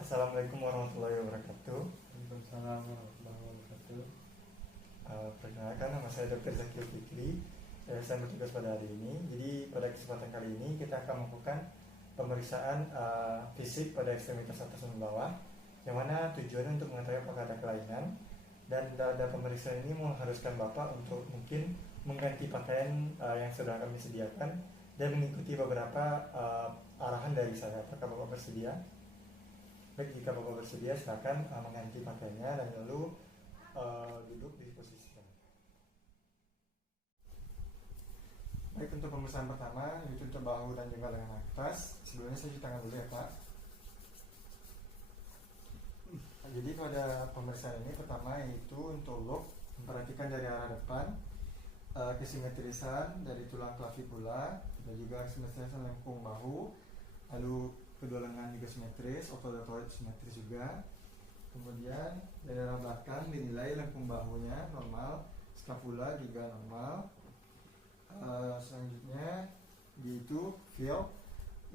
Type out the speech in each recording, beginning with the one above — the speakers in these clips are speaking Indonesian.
Assalamualaikum warahmatullahi wabarakatuh. Waalaikumsalam warahmatullahi wabarakatuh. Perkenalkan, nama saya Dr. Zakir Fikri. Saya bertugas pada hari ini. Jadi pada kesempatan kali ini kita akan melakukan pemeriksaan fisik pada ekstremitas atas dan bawah, yang mana tujuannya untuk mengetahui apakah ada kelainan. Dan pada pemeriksaan ini mengharuskan Bapak untuk mungkin mengganti pakaian yang sudah kami sediakan dan mengikuti beberapa arahan dari saya. Apakah Bapak bersedia? Baik, jika Bapak bersedia silakan mengganti pakaiannya dan lalu duduk di posisi. Baik, untuk pemeriksaan pertama yaitu untuk bahu dan juga lengan atas. Sebelumnya saya cuci tangan dulu ya Pak. Jadi pada pemeriksaan ini pertama yaitu untuk look, memperhatikan dari arah depan, kesimetrisan dari tulang clavicula dan juga kesimetrisan lengkung bahu, lalu kedua lengan juga simetris, otot-otot simetris juga. Kemudian dari arah belakang dinilai lengkung bahunya normal, scapula juga normal. Selanjutnya yaitu feel,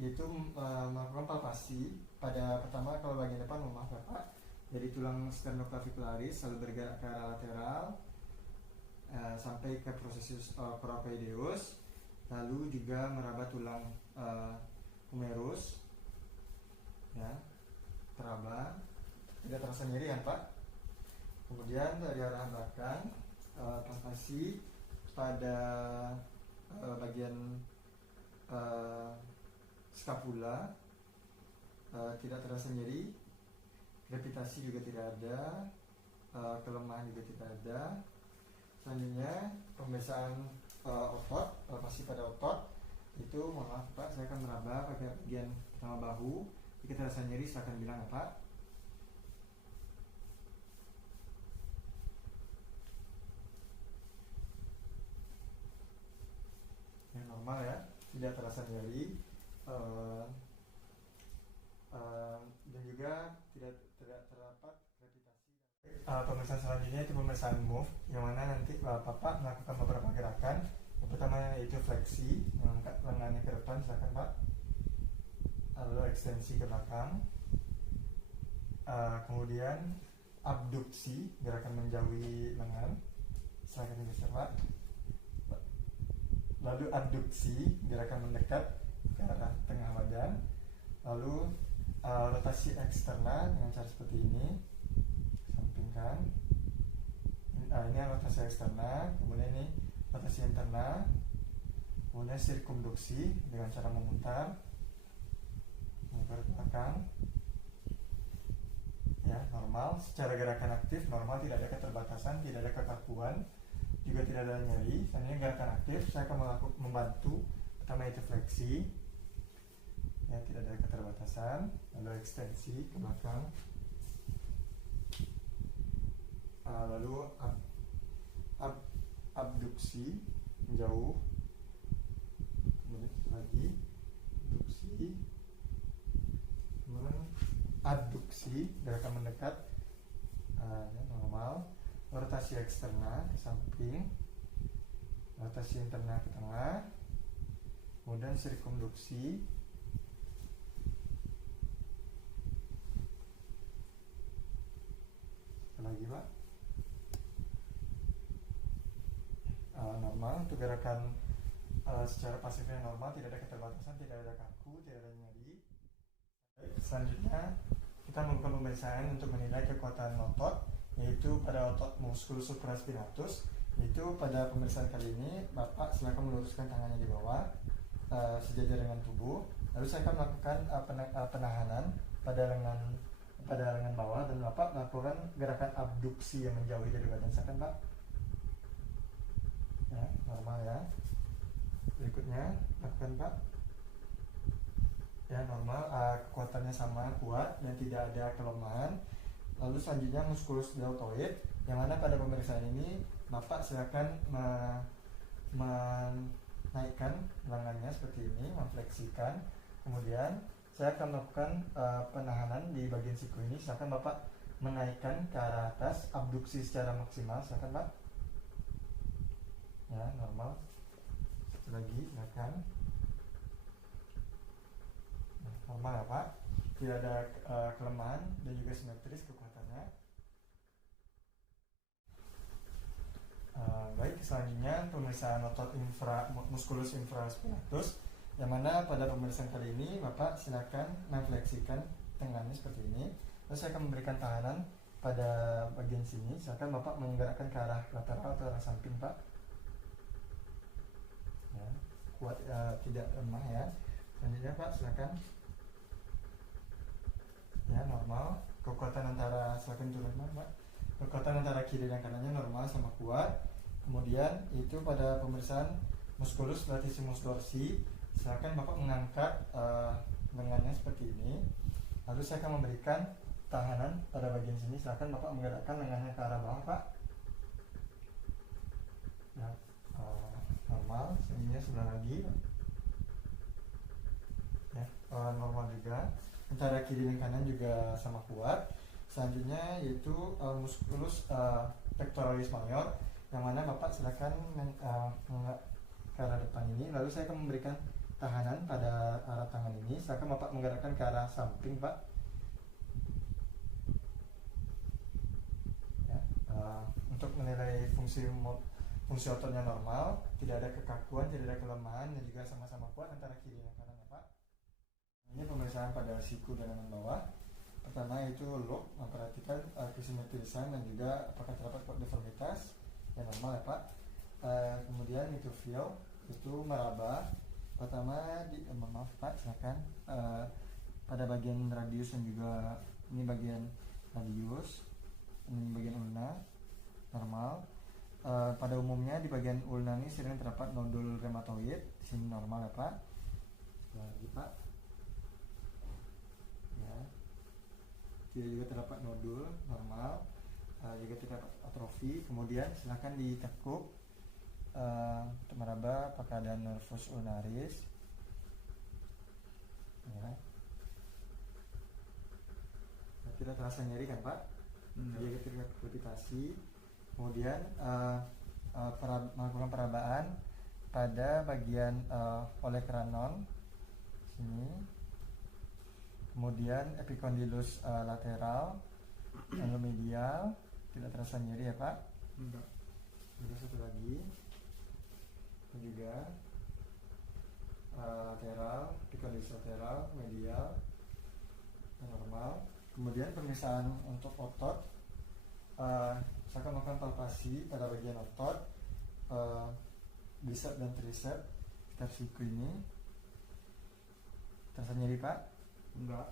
yaitu melakukan palpasi pada pertama kalau bagian depan maaf Bapak, dari tulang sternoclavicularis lalu bergerak ke arah lateral sampai ke prosesus coracoideus, lalu juga meraba tulang humerus, ya, teraba, tidak terasa nyeri ya Pak. Kemudian dari arah belakang palpasi pada bagian scapula, tidak terasa nyeri, krepitasi juga tidak ada, kelemahan juga tidak ada. Selanjutnya pemeriksaan otot, palpasi pada otot itu maaf Pak, saya akan meraba pada bagian pertama bahu. Jika terasa nyeri silakan bilang ya Pak. Yang normal ya, tidak terasa nyeri, dan juga tidak terdapat krepitasi. Pemeriksaan selanjutnya itu pemeriksaan move, yang mana nanti Bapak melakukan beberapa gerakan. Yang pertama yaitu fleksi, mengangkat lengannya ke depan, silakan Pak. Lalu ekstensi ke belakang. Kemudian abduksi, gerakan menjauhi lengan, silakan digeser Pak. Lalu abduksi, gerakan mendekat ke arah tengah badan. Lalu rotasi eksterna dengan cara seperti ini, sampingkan. Ini rotasi eksterna, kemudian ini rotasi interna, kemudian sirkumduksi dengan cara memutar ke belakang. Ya, normal. Secara gerakan aktif normal, tidak ada keterbatasan, tidak ada kekakuan, juga tidak ada nyeri. Selanjutnya gerakan aktif, saya akan membantu. Pertama itu fleksi, ya, tidak ada keterbatasan, lalu ekstensi ke belakang, lalu abduksi menjauh, kemudian lagi abduksi, kemudian adduksi, gerakan mendekat, ya, normal. Rotasi eksterna ke samping, rotasi interna ke tengah, kemudian sirkumduksi, lagi Pak. Normal untuk gerakan secara pasifnya normal, tidak ada keterbatasan, tidak ada kaku, tidak ada nyeri. Selanjutnya kita melakukan pemeriksaan untuk menilai kekuatan otot, yaitu pada otot musculus supraspinatus. Yaitu pada pemeriksaan kali ini Bapak silakan meluruskan tangannya di bawah sejajar dengan tubuh. Lalu saya akan melakukan penahanan pada lengan bawah, dan Bapak melakukan gerakan abduksi yang menjauhi dari badan. Silakan Pak. Ya, normal ya. Berikutnya lakukan Pak. Ya, normal, kekuatannya sama, kuat dan tidak ada kelemahan. Lalu selanjutnya musculus deltoid, yang mana pada pemeriksaan ini Bapak silakan menaikkan lengannya seperti ini, memfleksikan. Kemudian saya akan melakukan penahanan di bagian siku ini. Silakan Bapak menaikkan ke arah atas, abduksi secara maksimal. Silakan Pak. Ya, normal. Satu lagi silakan. Normal ya Pak. tidak ada kelemahan dan juga simetris kekuatannya. Baik, selanjutnya pemeriksaan otot musculus infraspinatus, yang mana pada pemeriksaan kali ini Bapak silakan mengfleksikan tangannya seperti ini. Lalu saya akan memberikan tahanan pada bagian sini. Silakan Bapak menggerakkan ke arah lateral atau arah samping, Pak. Ya, kuat, tidak lemah ya. Selanjutnya Pak, silakan. Ya, normal. Kekuatan antara, silakan turun Pak. Kekuatan antara kiri dan kanannya normal sama kuat. Kemudian itu pada pemeriksaan musculus latissimus dorsi, silakan Bapak mengangkat lengannya seperti ini. Lalu saya akan memberikan tahanan pada bagian sini. Silakan Bapak menggerakkan lengannya ke arah bawah, Pak. Ya, normal. Selanjutnya sebelah lagi. Ya, normal juga. Antara kiri dan kanan juga sama kuat. Selanjutnya yaitu musculus pectoralis major, yang mana Bapak silakan ke arah depan ini. Lalu saya akan memberikan tahanan pada arah tangan ini. Silakan Bapak menggerakkan ke arah samping, Pak. Ya, untuk menilai fungsi ototnya normal, tidak ada kekakuan, tidak ada kelemahan, dan juga sama-sama kuat antara kiri dan kanan ya, Pak. Ini pemeriksaan pada siku dan lengan bawah. Pertama yaitu look, memperhatikan kesimetrisan dan juga apakah terdapat deformitas yang normal ya, Pak. Kemudian itu feel, itu meraba. Pertama maaf Pak, silakan pada bagian radius dan juga ini bagian radius, ini bagian ulna normal. Pada umumnya di bagian ulna ini sering terdapat nodul rheumatoid, di sini normal ya, Pak. Lagi Pak. Ya. Tidak juga terdapat nodul normal, juga terdapat atrofi. Kemudian silakan ditekuk untuk meraba apakah ada nervus ulnaris. Ya. Tidak terasa nyeri kan, Pak? Juga tidak krepitasi. Kemudian melakukan perabaan pada bagian olecranon sini. Kemudian epicondylus lateral, medial, tidak terasa nyeri ya, Pak? Enggak. Juga satu lagi, dan juga lateral, epicondylus lateral, medial, normal. Kemudian pemeriksaan untuk otot, saya akan melakukan palpasi pada bagian otot, bicep dan tricep sekitar siku ini. Terasa nyeri, Pak? Enggak.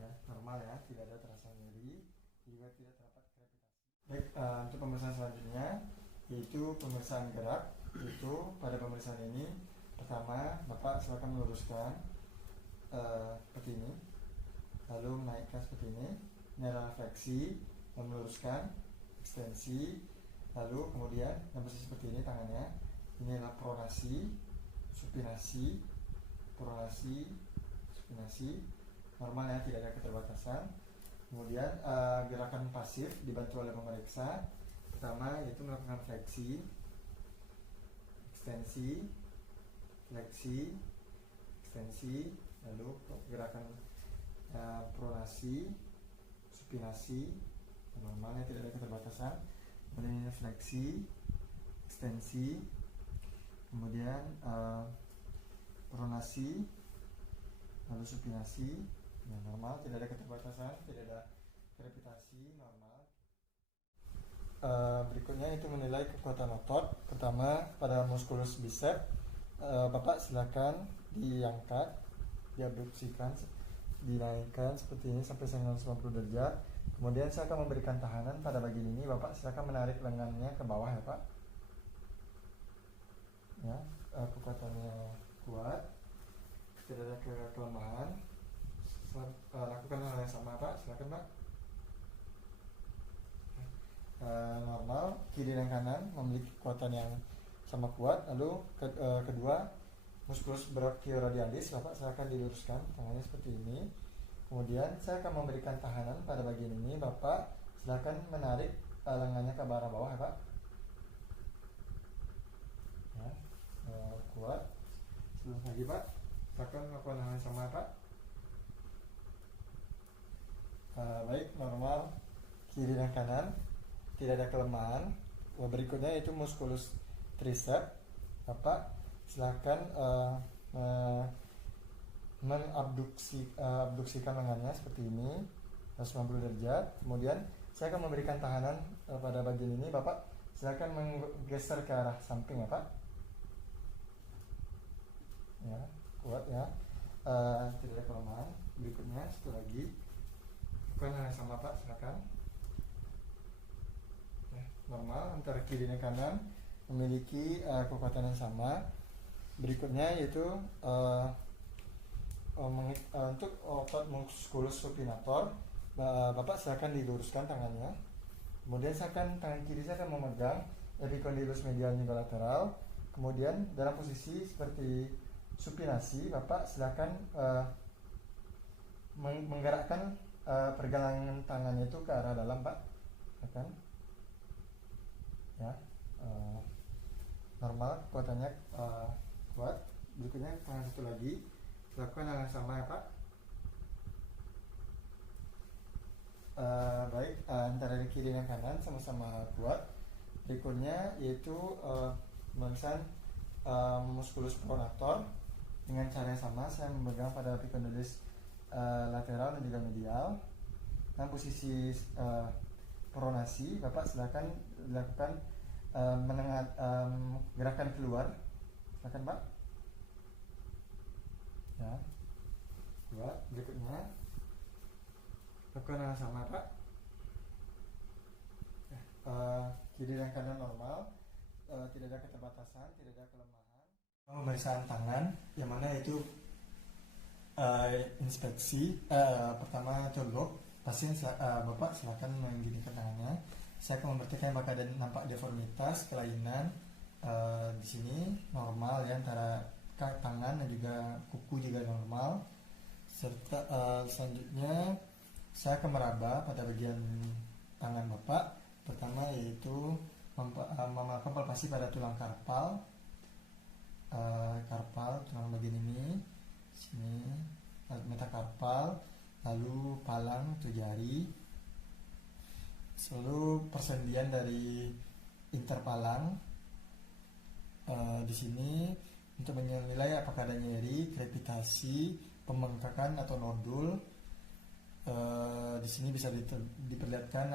Ya, normal ya, tidak ada terasa nyeri, juga tidak terdapat krepitasi. Baik, untuk pemeriksaan selanjutnya yaitu pemeriksaan gerak. Itu pada pemeriksaan ini pertama Bapak silakan meluruskan seperti ini, lalu menaikkan seperti ini. Ini adalah fleksi, dan meluruskan, ekstensi, lalu kemudian yang posisi seperti ini tangannya. Ini adalah pronasi, supinasi, pronasi, supinasi, normal ya, tidak ada keterbatasan. Kemudian gerakan pasif dibantu oleh pemeriksa. Pertama yaitu melakukan fleksi, ekstensi, fleksi, ekstensi, lalu gerakan pronasi, supinasi, normalnya tidak ada keterbatasan. Kemudian ini fleksi, ekstensi, kemudian pronasi, lalu supinasi, ya, normal, tidak ada keterbatasan, tidak ada krepitasi, normal. Berikutnya itu menilai kekuatan otot. Pertama pada musculus bicep, Bapak silakan diangkat, diabduksikan, dinaikkan seperti ini sampai 90 derajat. Kemudian saya akan memberikan tahanan pada bagian ini. Bapak silakan menarik lengannya ke bawah ya, Pak. Ya, kekuatannya kuat, tidak ada kelemahan. Lakukan hal yang sama, Pak. Silakan, Pak. Normal, kiri dan kanan memiliki kekuatan yang sama kuat. Lalu kedua, musculus brachioradialis, Bapak silakan diluruskan tangannya seperti ini. Kemudian saya akan memberikan tahanan pada bagian ini. Bapak silakan menarik lengannya ke arah bawah ya, Pak. Ya, kuat. lagi Pak, silakan melakukan hal yang sama Pak. Baik, normal kiri dan kanan, tidak ada kelemahan. Berikutnya itu musculus tricep. Bapak silakan abduksikan lengannya seperti ini 190 derajat. Kemudian saya akan memberikan tahanan pada bagian ini. Bapak silakan menggeser ke arah samping ya Pak. Ya, kuat ya. Tidak ada kelemahan. Berikutnya satu lagi. Bukan hal yang sama Pak, silakan. Ya, normal antara kiri dan kanan memiliki kekuatan yang sama. Berikutnya yaitu untuk otot musculus supinator. Bapak silakan diluruskan tangannya. Kemudian tangan kiri saya akan memegang epicondylus medial hingga lateral. Kemudian dalam posisi seperti supinasi, Bapak silakan menggerakkan pergelangan tangannya itu ke arah dalam Pak. Silakan. Ya, normal kekuatannya kuat. Berikutnya tangan satu lagi, lakukan hal yang sama ya Pak. Baik, antara kiri dan kanan sama-sama kuat. Berikutnya yaitu pemeriksaan musculus pronator. Dengan cara yang sama, saya memegang pada epicondylus lateral dan juga medial. Nah, posisi pronasi, Bapak silakan dilakukan gerakan keluar. Silakan Pak. Ya, kuat. Berikutnya lakukan yang sama Pak. Kiri dan kanan normal, tidak ada keterbatasan, tidak ada kelemahan. Pemeriksaan tangan, yang mana itu inspeksi. Pertama colok pasien. Bapak silakan mengginikan tangannya. Saya akan memperhatikan apakah ada nampak deformitas, kelainan di sini normal ya, antara tangan dan juga kuku juga normal. Serta selanjutnya saya akan meraba pada bagian tangan Bapak. Pertama yaitu melakukan palpasi pada tulang karpal, tulang bagian ini, sini, metakarpal, lalu palang atau jari, selalu persendian dari interpalang di sini untuk menilai apakah ada nyeri, krepitasi, pembengkakan atau nodul. Di sini bisa diperlihatkan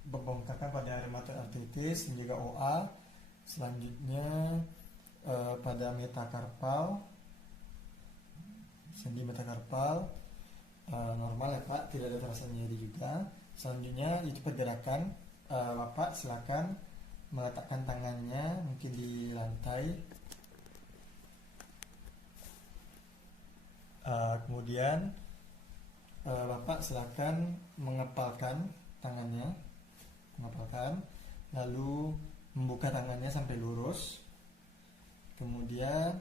pembengkakan pada rheumatoid arthritis dan juga OA. Selanjutnya pada metakarpal, sendi metakarpal normal ya Pak, tidak ada terasa nyeri juga. Selanjutnya itu pergerakan. Bapak silakan meletakkan tangannya mungkin di lantai. Kemudian Bapak silakan mengepalkan tangannya, lalu membuka tangannya sampai lurus. Kemudian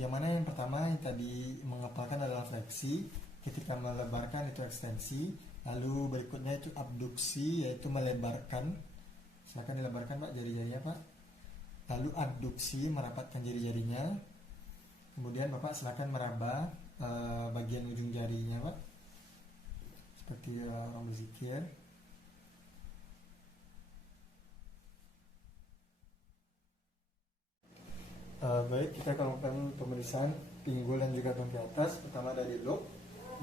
yang mana yang pertama yang tadi mengepalkan adalah fleksi, ketika melebarkan itu ekstensi, lalu berikutnya itu abduksi, yaitu melebarkan. Silakan dilebarkan Pak jari-jarinya Pak. Lalu abduksi, merapatkan jari-jarinya. Kemudian Bapak silakan meraba bagian ujung jarinya Pak, seperti orang berzikir. Baik, kita akan melakukan pemeriksaan pinggul dan juga bagian atas. Pertama dari look,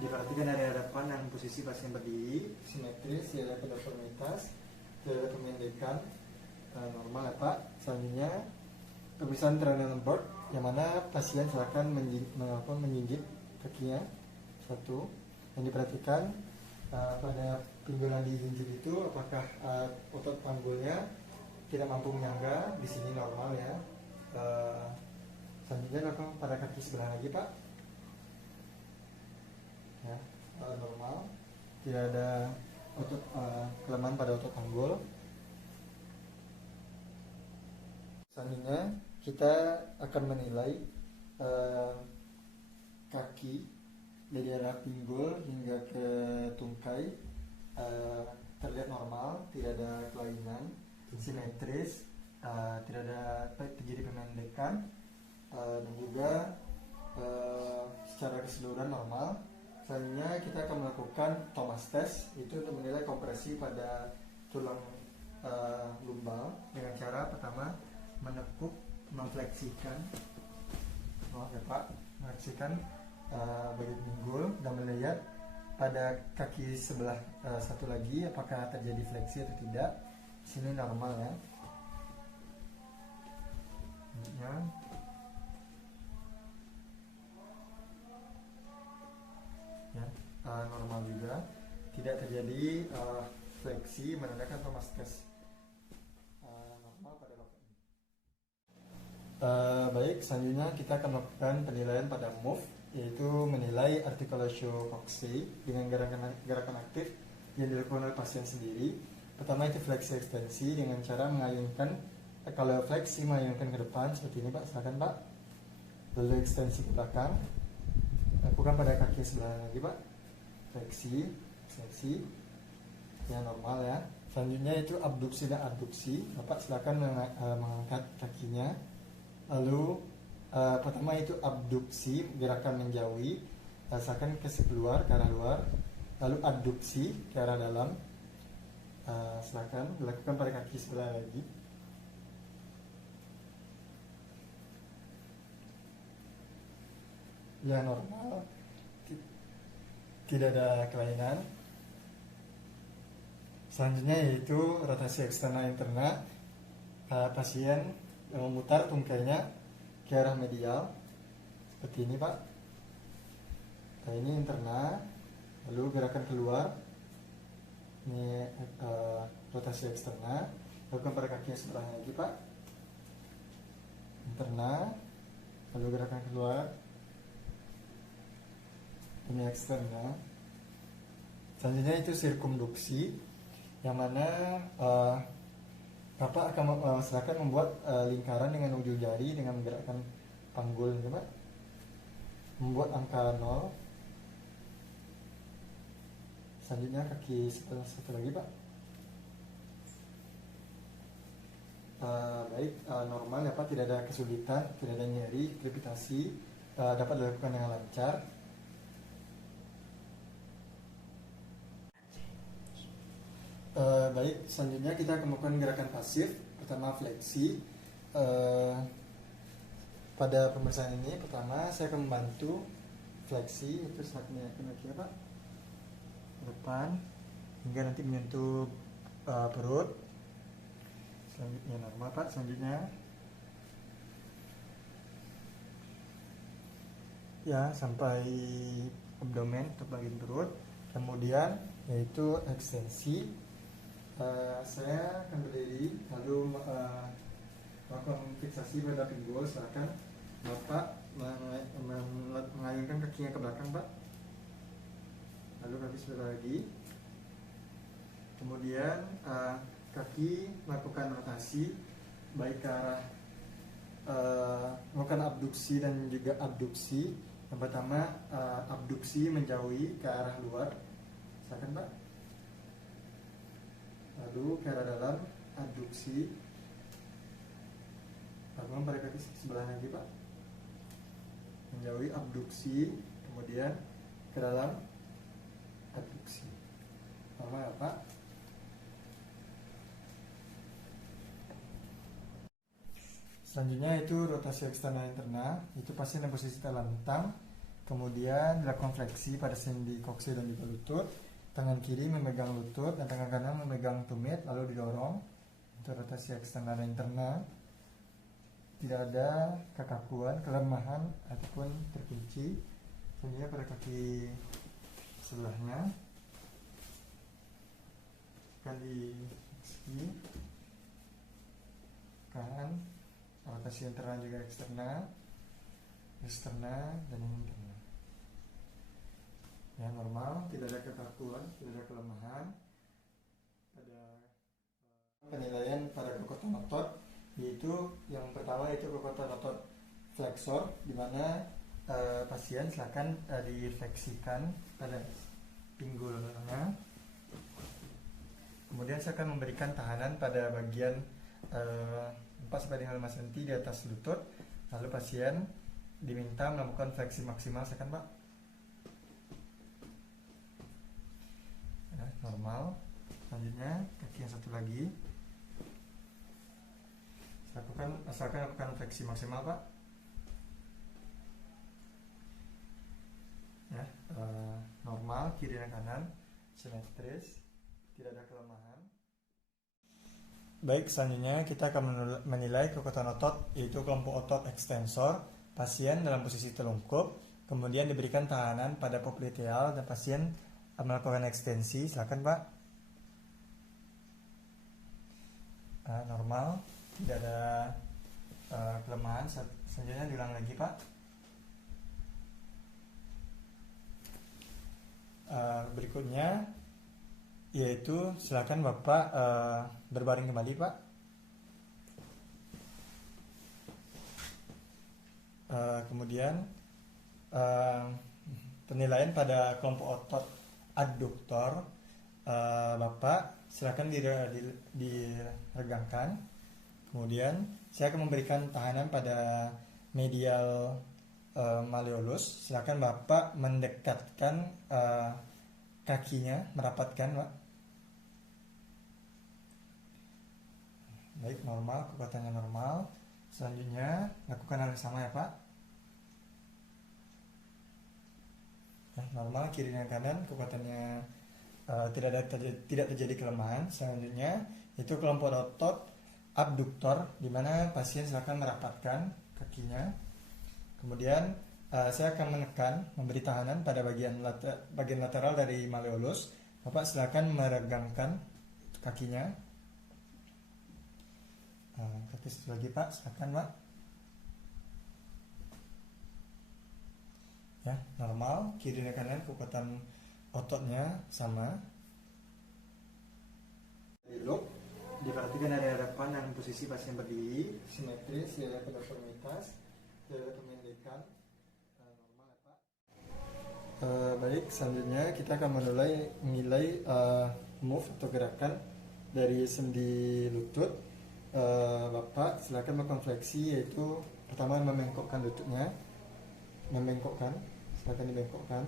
diperhatikan dari hadapan dan posisi pasien berdiri, simetris, tidak ada deformitas, tidak ada pemendekan, normal ya Pak. Selanjutnya pemeriksaan training board, yang mana pasien silakan melakukan menjinjit kakinya satu. Yang diperhatikan pada pinggul yang dijinjit itu apakah otot panggulnya tidak mampu menyangga. Di sini normal ya. Selanjutnya lakukan pada kaki sebelah lagi Pak. Ya, normal, tidak ada otot kelemahan pada otot panggul. Selanjutnya kita akan menilai kaki dari arah pinggul hingga ke tungkai, terlihat normal, tidak ada kelainan, simetris, tidak ada terjadi pemendekan dan keseluruhan normal. Selanjutnya kita akan melakukan Thomas test, itu untuk menilai kompresi pada tulang lumbal dengan cara pertama menekuk, memfleksikan, mengfleksikan bagian pinggul dan melihat pada kaki sebelah satu lagi apakah terjadi fleksi atau tidak. Di sini normal ya. Normal juga, tidak terjadi fleksi, menandakan Thomas test normal pada lokal ini. Baik, selanjutnya kita akan melakukan penilaian pada move, yaitu menilai articulatio coxae dengan gerakan aktif yang dilakukan oleh pasien sendiri. Pertama itu fleksi ekstensi dengan cara mengayunkan, kalau fleksi mengayunkan ke depan seperti ini Pak, silakan Pak. Lalu ekstensi ke belakang, lakukan pada kaki sebelah lagi Pak. Fleksi, yang normal ya. Selanjutnya itu abduksi dan adduksi. Bapak silakan mengangkat kakinya. Lalu pertama itu abduksi, gerakan menjauhi, rasakan ke keluar, ke arah luar. Lalu adduksi, ke arah dalam. Silakan dilakukan pada kaki sebelah lagi. Ya normal, tidak ada kelainan. Selanjutnya yaitu rotasi eksterna interna. Pasien memutar tungkainya ke arah medial seperti ini Pak. Nah, ini interna. Lalu gerakan keluar, ini rotasi eksterna. Lakukan pada kaki yang sebelah lagi Pak. Interna. Lalu gerakan keluar, ini eksterna. Selanjutnya itu sirkumduksi, yang mana Bapak akan silakan membuat lingkaran dengan ujung jari dengan menggerakkan panggul ini Pak. Membuat angka 0. Selanjutnya kaki sebelah satu lagi Pak. Baik, normal ya Pak, tidak ada kesulitan, tidak ada nyeri, krepitasi, dapat dilakukan dengan lancar. Baik, selanjutnya kita akan melakukan gerakan pasif. Pertama fleksi. Pada pemeriksaan ini pertama saya akan membantu fleksi, itu saatnya kaki Pak ke depan hingga nanti menyentuh perut. Selanjutnya normal Pak. Selanjutnya ya sampai abdomen atau bagian perut. Kemudian yaitu ekstensi. Saya akan berdiri lalu melakukan fiksasi pada pinggul. Silakan Bapak mengayunkan kakinya ke belakang Pak. Lalu kaki sebelah lagi. Kemudian kaki melakukan rotasi baik ke arah melakukan abduksi dan juga abduksi. Yang pertama abduksi menjauhi ke arah luar. Silakan Pak. Lalu ke arah dalam, adduksi. Lakukan pada kaki sebelah lagi Pak. Menjauhi, abduksi. Kemudian ke dalam, adduksi. Normal ya Pak. Selanjutnya itu rotasi eksterna interna. Itu pasien dalam posisi terlentang. Kemudian dilakukan fleksi pada sendi koksea dan juga lutut. Tangan kiri memegang lutut dan tangan kanan memegang tumit, lalu didorong. Untuk rotasi eksterna dan interna. Tidak ada kekakuan, kelemahan ataupun terkunci. Selanjutnya pada kaki sebelahnya akan di kanan, rotasi interna juga eksterna, dan interna. Ya normal, tidak ada kekakuan, tidak ada kelemahan. Ada penilaian pada kekuatan otot, yaitu yang pertama itu kekuatan otot flexor, di mana pasien silakan difleksikan pada pinggulnya. Kemudian saya akan memberikan tahanan pada bagian 4-5 cm di atas lutut. Lalu pasien diminta melakukan fleksi maksimal, silakan Pak. normal. Selanjutnya kaki yang satu lagi. Asalkan lakukan fleksi maksimal Pak. Ya, normal kiri dan kanan, simetris, tidak ada kelemahan. Baik, selanjutnya kita akan menilai kekuatan otot, yaitu kelompok otot ekstensor. Pasien dalam posisi telungkup, kemudian diberikan tahanan pada popliteal dan pasien melakukan ekstensi. Silakan Pak. Normal, tidak ada kelemahan. Selanjutnya diulang lagi Pak. Berikutnya yaitu silakan Bapak berbaring kembali Pak. Kemudian penilaian pada kelompok otot adduktor, Bapak silakan diregangkan. Kemudian saya akan memberikan tahanan pada medial malleolus. Silakan Bapak mendekatkan kakinya, merapatkan Pak. Baik, normal, kekuatannya normal. Selanjutnya lakukan hal yang sama ya Pak. Normal kiri dan kanan, kekuatannya tidak terjadi kelemahan. Selanjutnya itu kelompok otot abduktor, di mana pasien silakan merapatkan kakinya. Kemudian saya akan menekan, memberi tahanan pada bagian lateral dari malleolus. Bapak silakan meregangkan kakinya. Kaki satu lagi Pak, silakan Pak. Ya, normal, kiri dan kanan kekuatan ototnya sama. Look, diperhatikan dari hadapan dan posisi pasien berdiri, simetris, tidak ada uniformitas, tidak ada kemendekan. Normal ya Pak. Baik, selanjutnya kita akan menilai move atau gerakan dari sendi lutut. Bapak silakan melakukan fleksi, yaitu pertama membengkokkan lututnya, silakan dibengkokkan.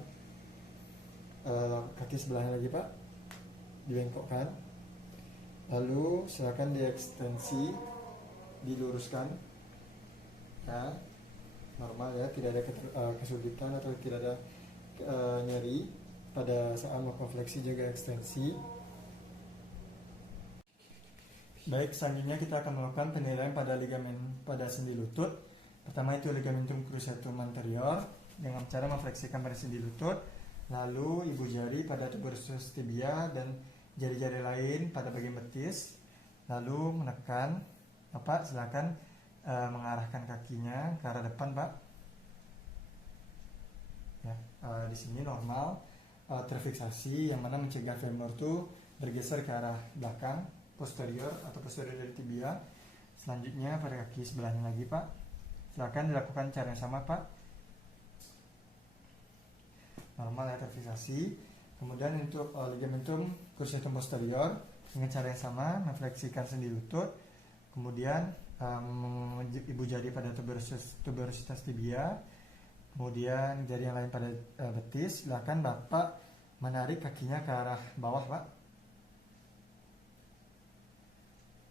Kaki sebelahnya lagi Pak, dibengkokkan. Lalu silakan diekstensi, diluruskan. Ya, normal ya, tidak ada kesulitan atau tidak ada nyeri pada saat melakukan fleksi juga ekstensi. Baik, selanjutnya kita akan melakukan penilaian pada ligamen pada sendi lutut. Pertama itu ligamentum cruciatum anterior dengan cara memfleksikan pada sendi lutut, lalu ibu jari pada tuberous tibia dan jari-jari lain pada bagian betis, lalu menekan. Bapak silakan mengarahkan kakinya ke arah depan Pak. Ya, di sini normal, terfiksasi, yang mana mencegah femur itu bergeser ke arah belakang, posterior atau posterior dari tibia. Selanjutnya pada kaki sebelahnya lagi Pak, silakan dilakukan cara yang sama Pak. Normal ya, terfiksasi. Kemudian untuk ligamentum cruciatum posterior dengan cara yang sama, memfleksikan sendi lutut. Kemudian ibu jari pada tuberositas tibia. Kemudian jari yang lain pada betis. Silakan Bapak menarik kakinya ke arah bawah Pak.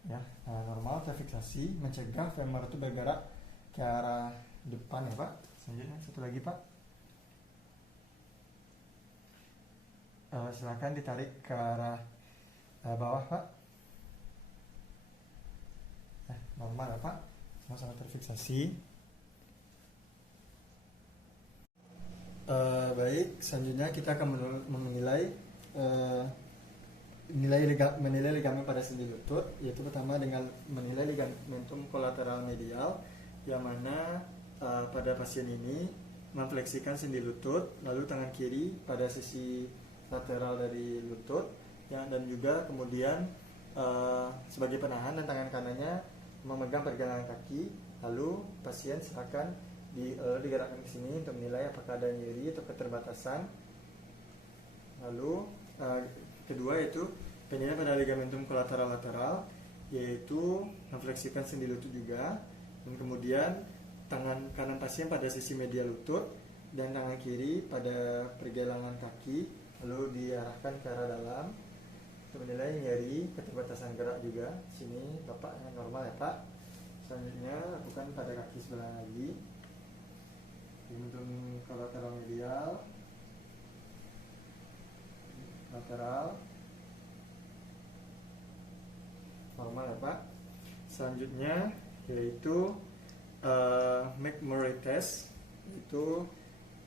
Ya, normal terfiksasi, mencegah femur itu bergerak ke arah depan ya Pak. Selanjutnya satu lagi Pak. Silakan ditarik ke arah bawah Pak. Ya, normal ya Pak, sama-sama terfiksasi. Baik, selanjutnya kita akan menilai ligamen pada sendi lutut, yaitu pertama dengan menilai ligamentum kolateral medial, yang mana pada pasien ini memfleksikan sendi lutut, lalu tangan kiri pada sisi lateral dari lutut, ya, dan juga kemudian sebagai penahan, dan tangan kanannya memegang pergelangan kaki. Lalu pasien silakan digerakkan ke sini untuk menilai apakah ada nyeri atau keterbatasan. Lalu kedua yaitu penilaian pada ligamentum kolateral lateral, yaitu memfleksikan sendi lutut juga, dan kemudian tangan kanan pasien pada sisi medial lutut dan tangan kiri pada pergelangan kaki, lalu diarahkan ke arah dalam. untuk menilai nyeri keterbatasan gerak juga. Sini Bapak yang normal ya Pak. Selanjutnya lakukan pada kaki sebelah lagi. Untuk kolateral medial, lateral, normal ya Pak. Selanjutnya yaitu McMurray test, itu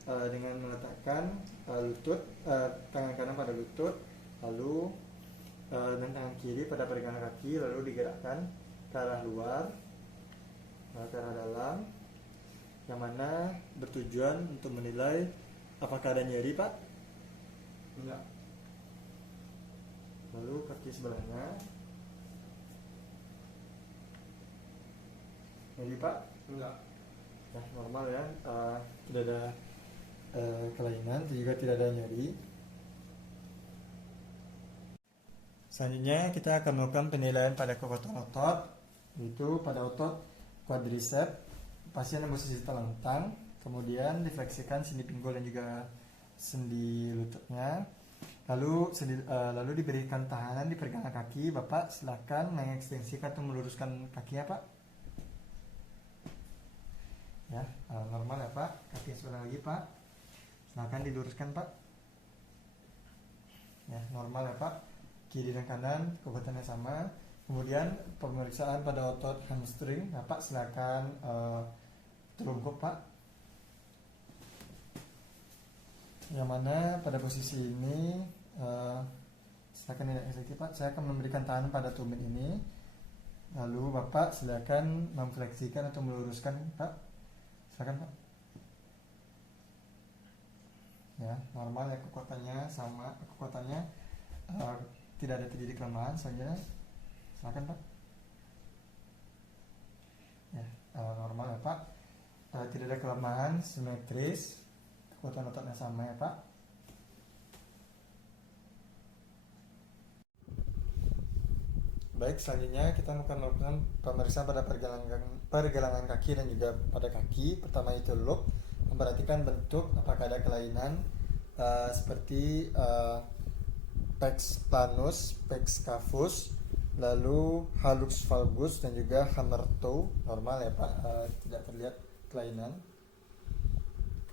dengan meletakkan lutut, tangan kanan pada lutut, lalu dan tangan kiri pada pegangan kaki, lalu digerakkan ke arah luar, ke arah dalam, yang mana bertujuan untuk menilai apakah ada nyeri Pak? Enggak. Lalu kaki sebelahnya, nyeri Pak? Enggak. Nah, normal ya, tidak ada kelainan, juga tidak ada nyeri. Selanjutnya kita akan melakukan penilaian pada kekuatan otot, yaitu pada otot quadriceps. Pasien yang posisi telentang, kemudian difleksikan sendi pinggul dan juga sendi lututnya. Lalu diberikan tahanan di pergelangan kaki. Bapak silakan mengekstensikan atau meluruskan kakinya Pak. Ya, normal ya Pak. Kaki sebelah lagi Pak. Silakan diluruskan Pak. Ya, normal ya Pak. Kiri dan kanan kekuatannya sama. Kemudian pemeriksaan pada otot hamstring. Bapak silakan terungkup Pak. Yang mana pada posisi ini silakan tidak eksekutif Pak. Saya akan memberikan tahanan pada tumit ini. Lalu Bapak silakan memfleksikan atau meluruskan Pak. Silakan Pak. Ya, normal ya, kekuatannya sama, kekuatannya tidak ada terjadi kelemahan saja. Silakan Pak. Ya, normal ya Pak. Tidak ada kelemahan, simetris, kekuatan ototnya sama ya Pak. Baik, selanjutnya kita akan melakukan pemeriksaan pada pergelangan kaki dan juga pada kaki. Pertama itu loop, memperhatikan bentuk apakah ada kelainan seperti pec planus, pec scapus, lalu hallux valgus dan juga hammer toe. Normal ya Pak, tidak terlihat kelainan.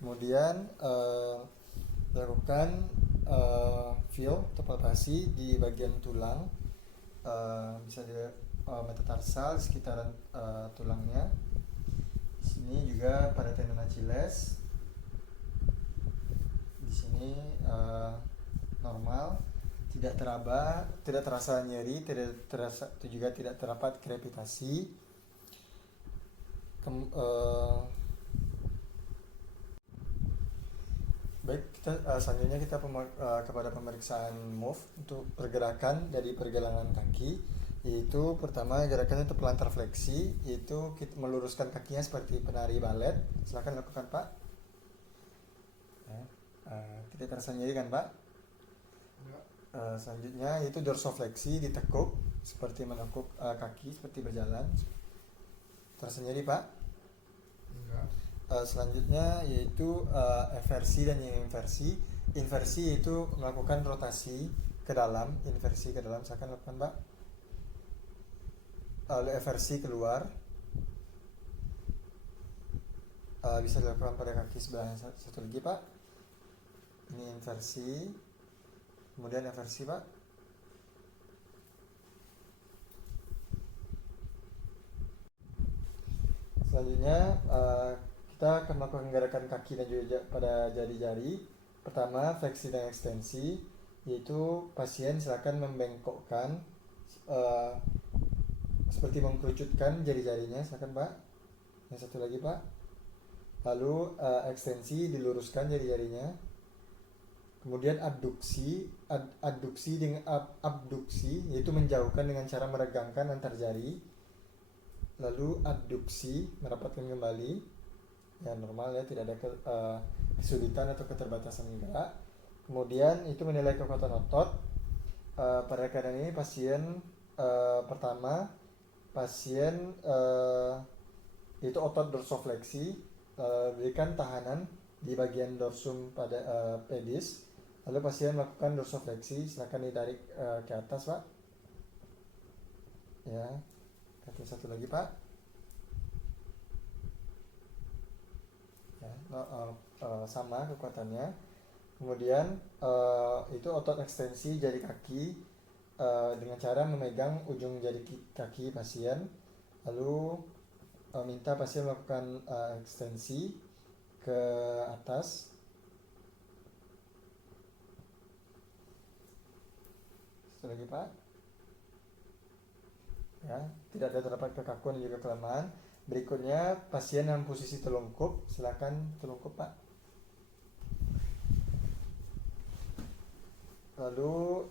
Kemudian lakukan feel atau palpasi di bagian tulang, bisa di metatarsal, sekitaran tulangnya. Di sini juga pada tendon Achilles. Di sini normal, tidak teraba, tidak terasa nyeri, tidak terasa, juga tidak terdapat krepitasi. Baik, selanjutnya kita kepada pemeriksaan move untuk pergerakan dari pergelangan kaki, yaitu pertama gerakannya itu pelantar fleksi, yaitu kita meluruskan kakinya seperti penari balet. Silakan lakukan Pak. Ya, tidak terasa nyeri kan Pak? Selanjutnya yaitu dorsofleksi, ditekuk seperti menekuk kaki seperti berjalan. Terasa nyeri Pak? Enggak. Selanjutnya yaitu eversi dan inversi. Inversi yaitu melakukan rotasi ke dalam, inversi ke dalam. Silakan lakukan Pak. Lalu eversi keluar, bisa dilakukan pada kaki sebelah satu lagi Pak. Ini inversi, kemudian eversi Pak. Selanjutnya kita akan melakukan gerakan kaki dan juga pada jari-jari. Pertama, fleksi dan ekstensi, yaitu pasien silakan membengkokkan seperti mengkerucutkan jari-jarinya. Silakan Pak. Yang satu lagi Pak. Lalu ekstensi, diluruskan jari-jarinya. Kemudian adduksi dengan abduksi, yaitu menjauhkan dengan cara meregangkan antar jari. Lalu adduksi, merapatkan kembali. Ya, normal ya, tidak ada kesulitan atau keterbatasan gerak. Kemudian itu menilai kekuatan otot. Pada keadaan ini pasien pertama, pasien itu otot dorsofleksi, berikan tahanan di bagian dorsum pada pedis. Lalu pasien melakukan dorsofleksi, silakan ditarik ke atas Pak. Ya, kaki satu lagi Pak. Ya, sama kekuatannya. Kemudian itu otot ekstensi jari kaki dengan cara memegang ujung jari kaki pasien, lalu minta pasien melakukan ekstensi ke atas. Satu lagi Pak. Ya, tidak ada terdapat kekakuan dan juga kelemahan. Berikutnya pasien dalam posisi telungkup, silakan telungkup Pak. Lalu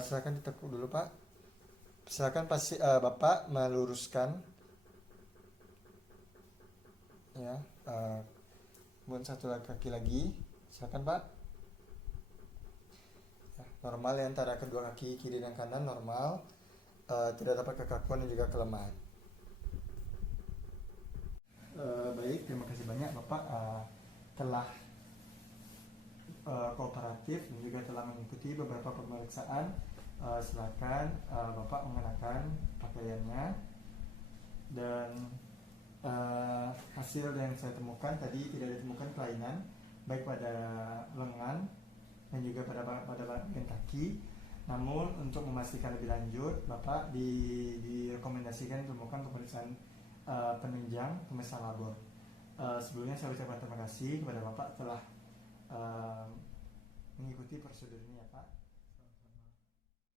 silakan ditekuk dulu Pak. Silakan Bapak meluruskan. Ya, kemudian satu kaki lagi, silakan Pak. Ya, normal ya, antara kedua kaki kiri dan kanan normal, tidak dapat kekakuan dan juga kelemahan. Baik, terima kasih banyak Bapak telah kooperatif dan juga telah mengikuti beberapa pemeriksaan. Silakan Bapak mengenakan pakaiannya. Dan hasil yang saya temukan tadi tidak ditemukan kelainan baik pada lengan dan juga pada bagian kaki. Namun untuk memastikan lebih lanjut, Bapak direkomendasikan temukan pemeriksaan penunjang, pemeriksaan labor. Sebelumnya saya ucapkan terima kasih kepada Bapak telah mengikuti prosedur ini ya Pak.